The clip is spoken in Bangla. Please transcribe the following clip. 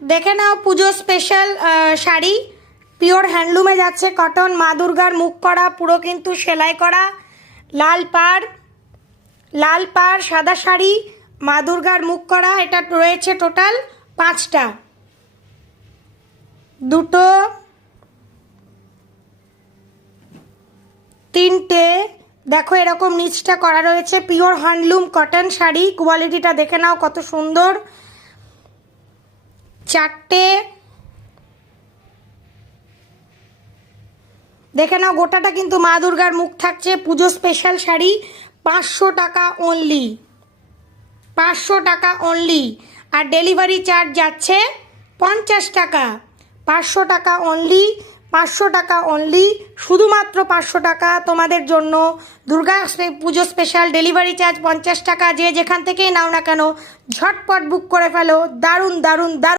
দেখে নাও পুজো স্পেশাল শাড়ি, পিওর হ্যান্ডলুমে যাচ্ছে, কটন, মা দুর্গার মুখ করা, পুরো কিন্তু সেলাই করা, লাল পাড় সাদা শাড়ি, মা দুর্গার মুখ করা। এটা রয়েছে টোটাল 5টা, 2, 3টে। দেখো এরকম নিচটা করা রয়েছে, পিওর হ্যান্ডলুম কটন শাড়ি, কোয়ালিটিটা দেখে নাও কত সুন্দর। 4টে, দেখে নাও গোটাটা কিন্তু মা দুর্গার মুখ থাকছে। পুজো স্পেশাল শাড়ি, 500 টাকা অনলি, 500 টাকা অনলি। আর ডেলিভারি চার্জ যাচ্ছে 50 টাকা। 500 টাকা অনলি, 500 টাকা অনলি, শুধুমাত্র 500 টাকা তোমাদের জন্য। দুর্গা পুজো স্পেশাল, ডেলিভারি চার্জ 50 টাকা। যে যেখান থেকেই নাও না কেন ঝটপট বুক করে ফেলো। দারুণ দারুণ দারুণ।